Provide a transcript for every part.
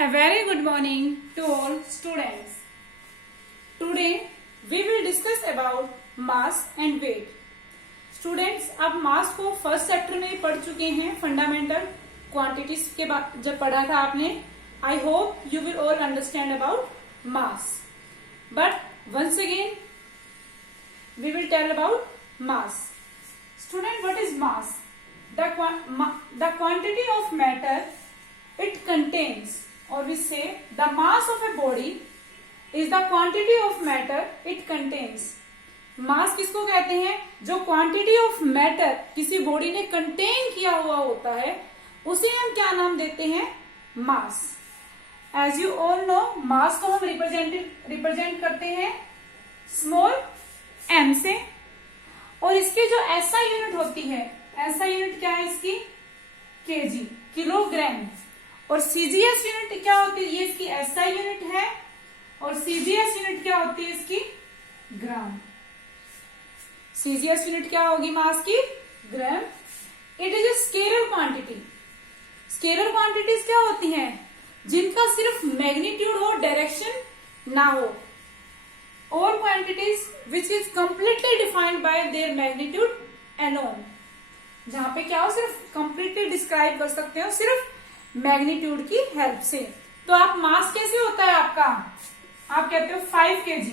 A very good morning to all students. Today we will discuss about mass and weight. Students, आप मास को first chapter में ही पढ़ चुके हैं, फंडामेंटल क्वांटिटीज के बाद जब पढ़ा था आपने. I hope you will all understand about mass. But once again we will tell about mass. Student, what is mass? The quantity of matter it contains, or we say the mass of a body is the quantity of matter it contains. मास किसको कहते हैं? जो quantity of matter किसी body ने contain किया हुआ होता है उसे हम क्या नाम देते हैं? मास. एज यू ऑल नो, मास को हम रिप्रेजेंट करते हैं स्मॉल m से, और इसकी जो SI यूनिट होती है, SI यूनिट क्या है इसकी? kg, kilogram. और CGS यूनिट क्या होती है? ये इसकी SI यूनिट है, और CGS यूनिट क्या होती है इसकी? ग्राम. CGS यूनिट क्या होगी मास की? Gram. It is a scalar quantity. Scalar quantities क्या होती हैं? जिनका सिर्फ मैग्नीट्यूड हो, डायरेक्शन ना हो. Or quantities which is completely defined by their magnitude alone. जहां पे क्या हो, सिर्फ completely डिस्क्राइब कर सकते हो सिर्फ मैग्नीट्यूड की हेल्प से. तो आप मास कैसे होता है आपका? आप कहते हो 5 kg.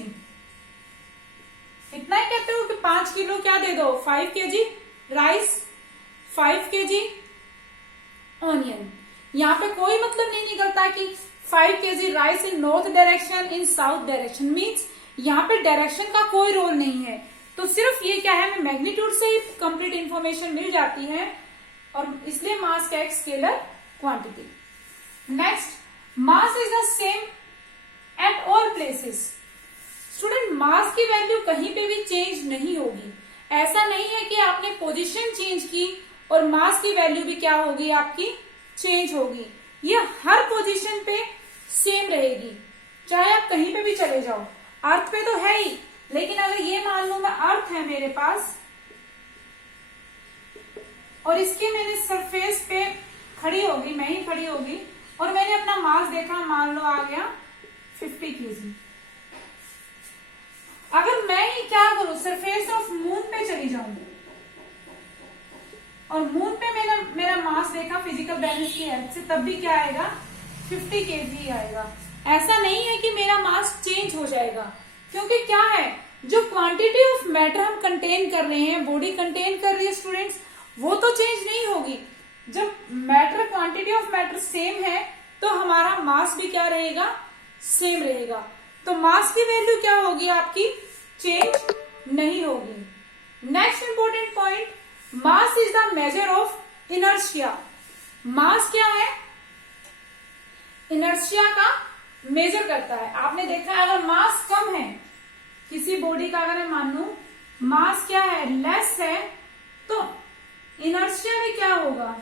इतना ही कहते हो कि 5 किलो क्या दे दो? 5 kg राइस, 5 kg ऑनियन. यहाँ पे कोई मतलब नहीं निकलता कि 5 kg राइस इन नॉर्थ डायरेक्शन, इन साउथ डायरेक्शन. मीन्स यहाँ पे डायरेक्शन का कोई रोल नहीं है. तो सिर्फ ये क्या है, मैग्नीट्यूड से ही कंप्लीट इंफॉर्मेशन मिल जाती है, और इसलिए मास का एक scalar quantity. Next, mass is the same at all places. Student, mass की वैल्यू कहीं पे भी चेंज नहीं होगी. ऐसा नहीं है कि आपने पोजीशन चेंज की और मास की वैल्यू भी क्या होगी आपकी? चेंज होगी. ये हर पोजीशन पे सेम रहेगी, चाहे आप कहीं पे भी चले जाओ. अर्थ पे तो है ही, लेकिन अगर ये मान लो मैं अर्थ है मेरे पास, और इसके मैंने सरफेस पे खड़ी होगी, मैं ही खड़ी होगी, और मैंने अपना मास देखा, मान लो आ गया 50 kg. अगर मैं ही क्या करूं, सरफेस ऑफ मून पे चली जाऊं, और मून पे मेरा मास देखा फिजिकल बैलेंस की हेल्प से, तब भी क्या आएगा? 50 kg आएगा. ऐसा नहीं है कि मेरा मास चेंज हो जाएगा, क्योंकि क्या है, जो क्वांटिटी ऑफ मैटर हम कंटेन कर रहे हैं, बॉडी कंटेन कर रही है स्टूडेंट्स, वो तो चेंज नहीं होगी. जब matter, quantity of matter same है, तो हमारा मास भी क्या रहेगा? सेम रहेगा. तो मास की वैल्यू क्या होगी आपकी? चेंज नहीं होगी. Next important point, mass is the measure of inertia. Mass क्या है? इनर्शिया का मेजर करता है. आपने देखा है, अगर मास कम है किसी बॉडी का, अगर मैं मान लू मास क्या है? लेस है, तो इनर्शिया भी क्या होगा?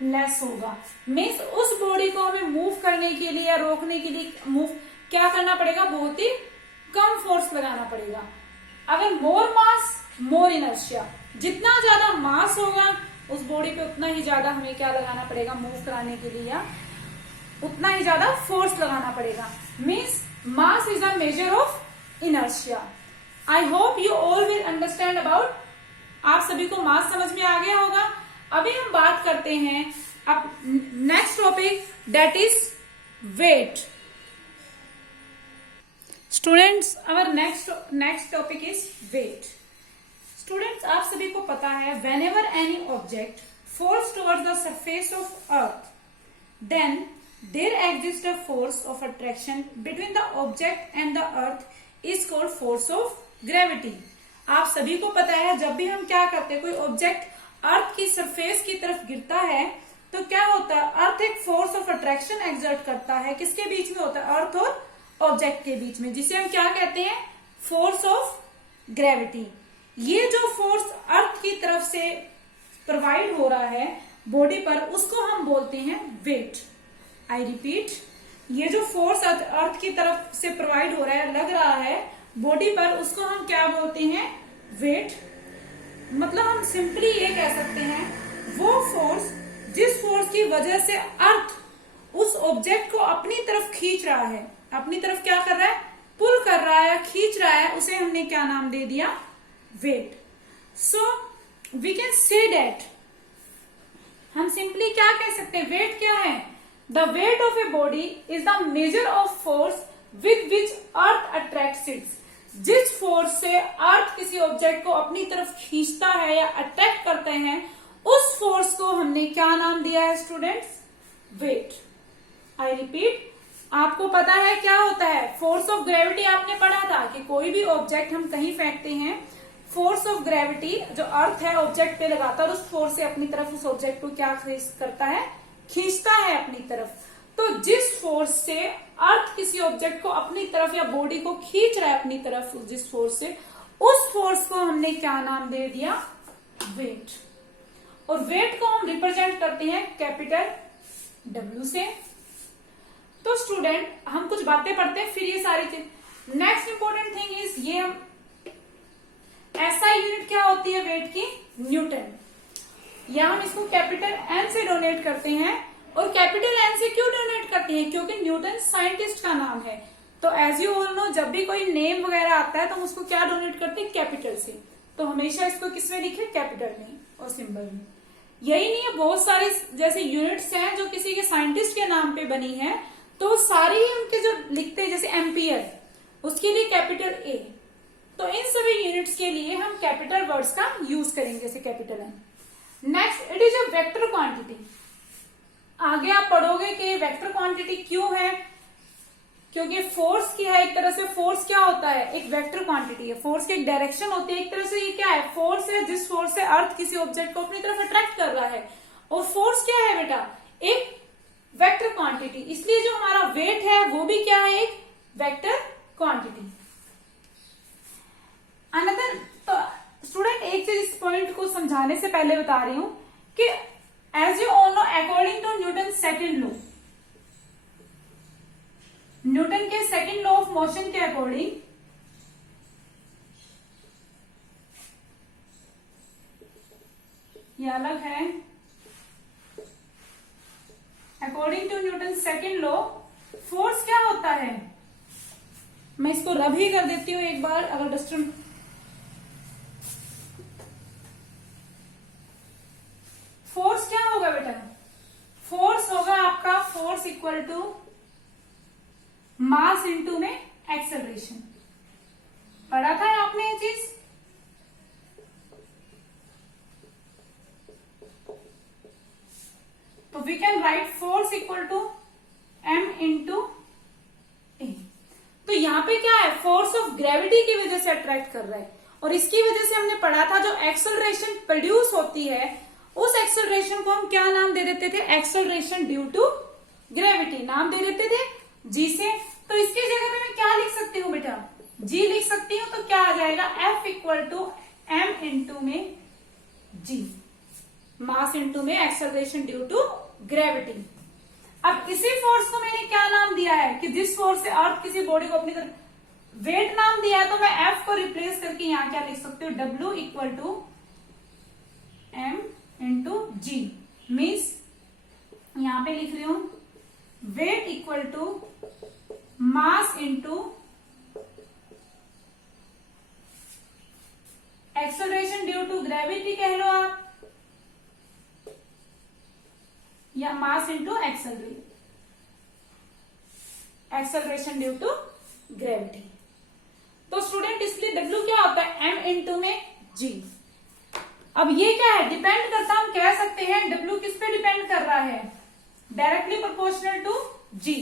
लेस होगा. मीन्स उस बॉडी को हमें मूव करने के लिए या रोकने के लिए मूव क्या करना पड़ेगा? बहुत ही कम फोर्स लगाना पड़ेगा. अगर मोर मास मोर इनर्शिया, जितना ज्यादा मास होगा उस बॉडी पे उतना ही ज्यादा हमें क्या लगाना पड़ेगा? मूव कराने के लिए, या उतना ही ज्यादा फोर्स लगाना पड़ेगा. Means mass is a major of inertia. I hope you all will understand about. आप सभी को मास समझ में आ गया होगा. अभी हम बात करते हैं अब next topic, that is weight. Students, our next topic is weight. Students, आप सभी को पता है, whenever any object falls towards the surface of earth, then there exists a force of attraction between the object and the earth is called force of gravity. आप सभी को पता है, जब भी हम क्या करते हैं, कोई ऑब्जेक्ट अर्थ की सरफेस की तरफ गिरता है, तो क्या होता है? अर्थ एक फोर्स ऑफ अट्रैक्शन एक्सर्ट करता है. किसके बीच में होता है? अर्थ और ऑब्जेक्ट के बीच में, जिसे हम क्या कहते हैं? Force of gravity. ये जो फोर्स अर्थ की तरफ से प्रोवाइड हो रहा है बॉडी पर, उसको हम बोलते हैं वेट. आई रिपीट, ये जो फोर्स अर्थ की तरफ से प्रोवाइड हो रहा है, लग रहा है बॉडी पर, उसको हम क्या बोलते हैं? वेट. मतलब हम सिंपली ये कह सकते हैं, वो फोर्स जिस फोर्स की वजह से अर्थ ऑब्जेक्ट को अपनी तरफ खींच रहा है, अपनी तरफ क्या कर रहा है, पुल कर रहा है, खींच रहा है, उसे हमने क्या नाम दे दिया, weight. So we can say that, हम सिंपली क्या कह सकते हैं, वेट क्या है, the weight of a body is the measure of force with which earth attracts it. जिस फोर्स से अर्थ किसी ऑब्जेक्ट को अपनी तरफ खींचता है या अट्रैक्ट करते हैं, उस फोर्स को हमने क्या नाम दिया है स्टूडेंट्स, वेट। आई रिपीट, आपको पता है क्या होता है, फोर्स ऑफ ग्रेविटी आपने पढ़ा था कि कोई भी ऑब्जेक्ट हम कहीं फेंकते हैं, फोर्स ऑफ ग्रेविटी जो अर्थ है ऑब्जेक्ट पे लगाता है, उस फोर्स से अपनी तरफ उस ऑब्जेक्ट को क्या करता है, खींचता है अपनी तरफ। तो जिस फोर्स से अर्थ किसी ऑब्जेक्ट को अपनी तरफ या बॉडी को खींच रहा है अपनी तरफ, जिस फोर्स से, उस फोर्स को हमने क्या नाम दे दिया, वेट। और वेट को हम रिप्रेजेंट करते हैं कैपिटल W से। तो स्टूडेंट हम कुछ बातें पढ़ते हैं, फिर ये सारी चीज। नेक्स्ट इंपॉर्टेंट थिंग इज, ये हम SI यूनिट क्या होती है वेट की, न्यूटन, या हम इसको कैपिटल N से डोनेट करते हैं। और कैपिटल N से क्यों डोनेट करते हैं, क्योंकि न्यूटन साइंटिस्ट का नाम है। तो एज यू ऑल नो, जब भी कोई नेम वगैरह आता है तो हम उसको क्या डोनेट करते हैं, कैपिटल से। तो हमेशा इसको किस में लिखे, कैपिटल में और सिंबल में। यही नहीं है, बहुत सारी जैसे यूनिट्स हैं जो किसी के साइंटिस्ट के नाम पे बनी है, तो सारी ही उनके जो लिखते हैं, जैसे एम्पियर, उसके लिए कैपिटल A। तो इन सभी यूनिट्स के लिए हम कैपिटल वर्ड्स का यूज करेंगे, जैसे capital N। Next, it is a vector quantity. आगे आप पढ़ोगे कि वेक्टर क्वांटिटी क्यों है, क्योंकि फोर्स की है, एक तरह से फोर्स क्या होता है, एक वेक्टर क्वांटिटी है। फोर्स की एक डायरेक्शन होती है, एक तरह से ये क्या है, फोर्स है, जिस फोर्स से अर्थ किसी ऑब्जेक्ट को अपनी तरफ अट्रैक्ट कर रहा है। और फोर्स क्या है बेटा, एक वेक्टर क्वांटिटी, इसलिए जो हमारा वेट है वो भी क्या है, एक वेक्टर क्वांटिटी। अनदर, तो स्टूडेंट एक चीज इस पॉइंट को समझाने से पहले बता रही हूं कि as you all know, according to Newton second law, Newton के सेकेंड लॉ ऑफ मोशन के अकॉर्डिंग ये अलग है, according to Newton second law force क्या होता है, मैं इसको रब ही कर देती हूं एक बार, अगर डिस्टर्ब। फोर्स क्या होगा बेटा, फोर्स होगा आपका, force equal to mass into में एक्सेलरेशन। पढ़ा था आपने ये चीज, तो we can write force equal to m into a. तो यहां पे क्या है, फोर्स ऑफ ग्रेविटी की वजह से अट्रैक्ट कर रहा है, और इसकी वजह से हमने पढ़ा था जो एक्सेलरेशन प्रोड्यूस होती है, उस एक्सेलरेशन को हम क्या नाम दे देते थे, एक्सेलरेशन ड्यू टू ग्रेविटी नाम दे देते थे, जी से। तो इसकी जगह पे मैं क्या लिख सकती हूँ बेटा, जी लिख सकती हूँ। तो क्या आ जाएगा, F equal to m into में जी, मास इंटू में एक्सेलरेशन ड्यू टू ग्रेविटी। अब इसी फोर्स को मैंने क्या नाम दिया है कि जिस फोर्स से अर्थ किसी बॉडी को अपनी तरफ वेट नाम दिया है, तो मैं F को रिप्लेस करके यहां क्या लिख सकती हूँ, W equal to m into g. Means यहां पे लिख रही हूं weight equal to mass into acceleration due to gravity कह लो आप, या mass into acceleration due to gravity. तो स्टूडेंट इसलिए W क्या होता है, m इंटू में g। अब ये क्या है, डिपेंड करता, हम कह सकते हैं W किस पे डिपेंड कर रहा है, directly proportional to g।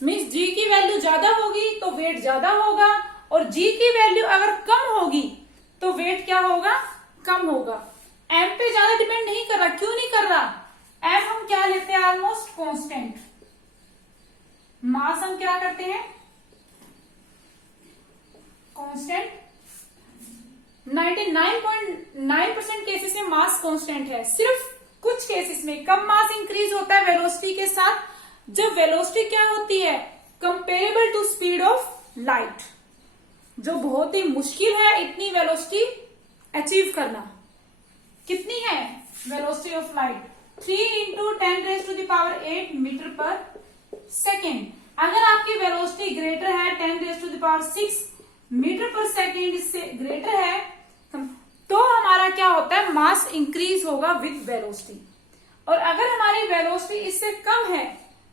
Means g की वैल्यू ज्यादा होगी तो वेट ज्यादा होगा, और g की वैल्यू अगर कम होगी तो वेट क्या होगा, कम होगा। m पे ज्यादा डिपेंड नहीं कर रहा, क्यों नहीं कर रहा, m हम क्या लेते हैं, ऑलमोस्ट कांस्टेंट। मास हम क्या करते हैं, कांस्टेंट। 99.9% केसेस में मास कांस्टेंट है, सिर्फ कुछ केसेस में कम मास इंक्रीज होता है वेलोसिटी के साथ, जब वेलोसिटी क्या होती है, comparable to speed of light, जो बहुत ही मुश्किल है इतनी वेलोसिटी अचीव करना। कितनी है वेलोसिटी ऑफ लाइट, 3 × 10⁸ मीटर पर सेकेंड। अगर आपकी वेलोसिटी ग्रेटर है 10⁶ मीटर पर सेकेंड, इससे ग्रेटर है, तो हमारा क्या होता है, मास इंक्रीज होगा विद वेलोसिटी। और अगर हमारी वेलोसिटी इससे कम है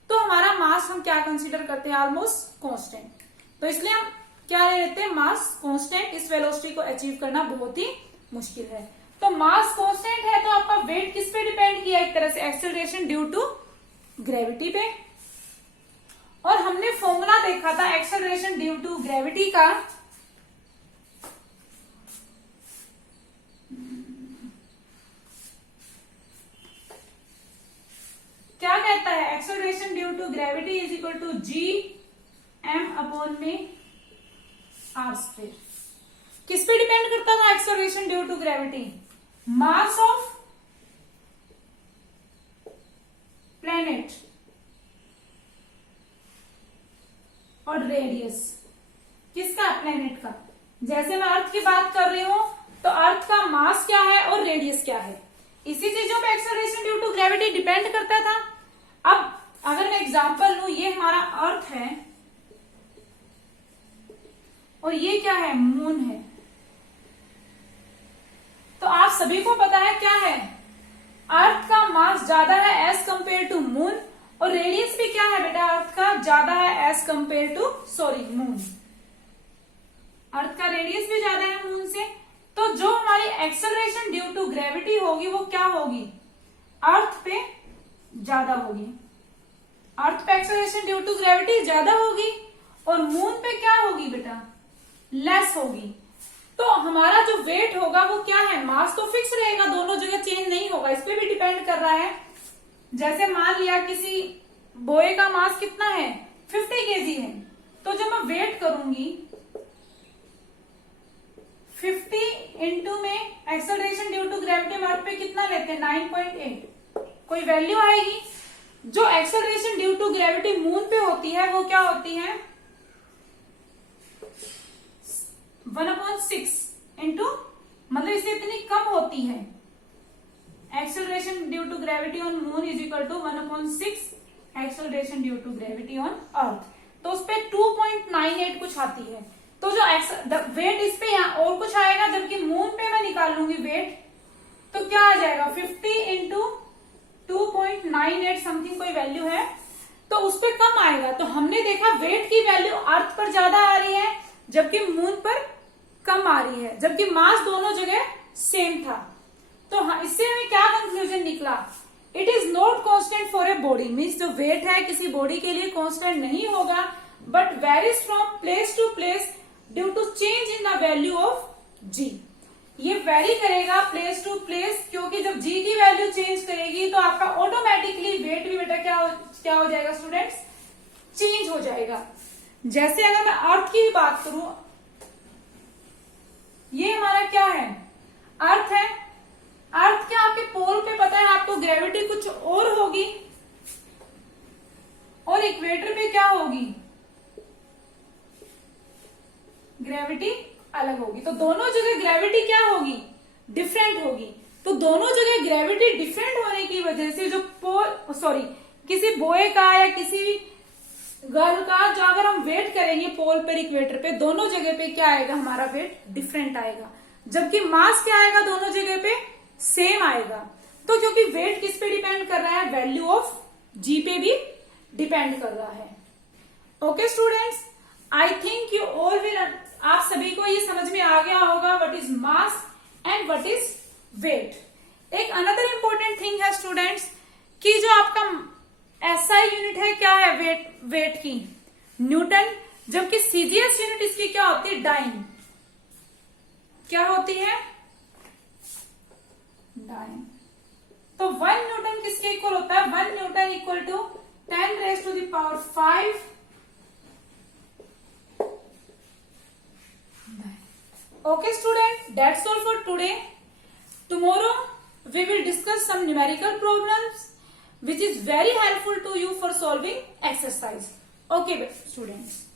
तो हमारा मास हम क्या कंसीडर करते हैं, ऑलमोस्ट कांस्टेंट। तो इसलिए हम क्या ले लेते हैं, मास कांस्टेंट। इस वेलोसिटी को अचीव करना बहुत ही मुश्किल है। तो मास कांस्टेंट है तो आपका वेट किस पे डिपेंड किया, एक तरह से एक्सेलरेशन ड्यू टू ग्रेविटी पे। और हमने फॉर्मूला देखा था एक्सेलरेशन ड्यू टू ग्रेविटी का, क्या कहता है, acceleration due to gravity is equal to G m/r²। किस पे डिपेंड करता था acceleration due to gravity, mass of planet और रेडियस किसका, प्लैनेट का। जैसे मैं अर्थ की बात कर रही हूं तो अर्थ का मास क्या है और रेडियस क्या है, इसी चीजों पे acceleration due to gravity depend करता था। अब अगर मैं एग्जांपल लूं, ये हमारा अर्थ है और ये क्या है, मून है। तो आप सभी को पता है क्या है, अर्थ का मास ज्यादा है एज कंपेयर टू मून, और रेडियस भी क्या है बेटा, अर्थ का ज्यादा है एज कंपेयर टू मून। अर्थ का रेडियस भी ज्यादा है मून से। तो जो हमारी एक्सेलरेशन ड्यू टू ग्रेविटी होगी वो क्या होगी, अर्थ पे ज्यादा होगी। अर्थ पे एक्सेलरेशन ड्यू टू ग्रेविटी ज्यादा होगी और मून पे क्या होगी बेटा, लेस होगी। तो हमारा जो वेट होगा वो क्या है, मास तो फिक्स रहेगा, दोनों जगह चेंज नहीं होगा। इस पे भी डिपेंड कर रहा है। जैसे मान लिया किसी बोए का मास कितना है, 50 kg है, तो जब मैं वेट करूंगी 50 इंटू में एक्सेलरेशन ड्यू टू ग्रेविटी हम अर्थ पे कितना लेते हैं, 9.8, कोई वैल्यू आएगी। जो acceleration due to gravity moon पे होती है वो क्या होती है, 1/6 इंटू, मतलब इससे इतनी कम होती है। Acceleration due to gravity on moon is equal to 1/6 acceleration due to gravity on earth. तो उस पे 2.98 कुछ आती है। तो जो वेट इस पे यहाँ और कुछ आएगा, जबकि मून पे मैं निकालूंगी वेट तो क्या आ जाएगा, 50 इंटू 2.98 समथिंग कोई वैल्यू है, तो उस पे कम आएगा। तो हमने देखा वेट की वैल्यू अर्थ पर ज्यादा आ रही है जबकि मून पर कम आ रही है, जबकि मास दोनों जगह सेम था। तो हाँ, इससे हमें क्या कंक्लूजन निकला, it is not constant for a body, means जो वेट है किसी बॉडी के लिए कांस्टेंट नहीं होगा, but varies from place to place due to change in the value of g. ये वेरी करेगा प्लेस टू प्लेस, क्योंकि जब जी की वैल्यू चेंज करेगी तो आपका ऑटोमेटिकली वेट भी बेटा क्या हो जाएगा स्टूडेंट्स, चेंज हो जाएगा। जैसे अगर मैं अर्थ की बात करूं, ये हमारा क्या है, अर्थ है। अर्थ के आपके पोल पे पता है आपको ग्रेविटी कुछ और होगी और इक्वेटर पे क्या होगी, ग्रेविटी अलग होगी। तो दोनों जगह ग्रेविटी क्या होगी, डिफरेंट होगी। तो दोनों जगह ग्रेविटी डिफरेंट होने की वजह से जो किसी बोए का या किसी गर्ल का जो अगर हम वेट करेंगे पोल पर इक्वेटर पे, दोनों जगह पे क्या आएगा, हमारा वेट डिफरेंट आएगा, जबकि मास क्या आएगा, दोनों जगह पे सेम आएगा। तो क्योंकि वेट किस पे डिपेंड कर रहा है, वैल्यू ऑफ जी पे भी डिपेंड कर रहा है। Okay students, I think you all will, आप सभी को ये समझ में आ गया होगा what is mass and what is weight. एक अनदर इंपॉर्टेंट थिंग है स्टूडेंट्स कि जो आपका एसआई यूनिट है क्या है, वेट की न्यूटन, जबकि सीजीएस यूनिट इसकी क्या होती है, डाइन। क्या होती है, डाइन। तो 1 न्यूटन किसके इक्वल होता है, 1 newton equal to 10⁵ Okay student, that's all for today. Tomorrow we will discuss some numerical problems which is very helpful to you for solving exercise. Okay students.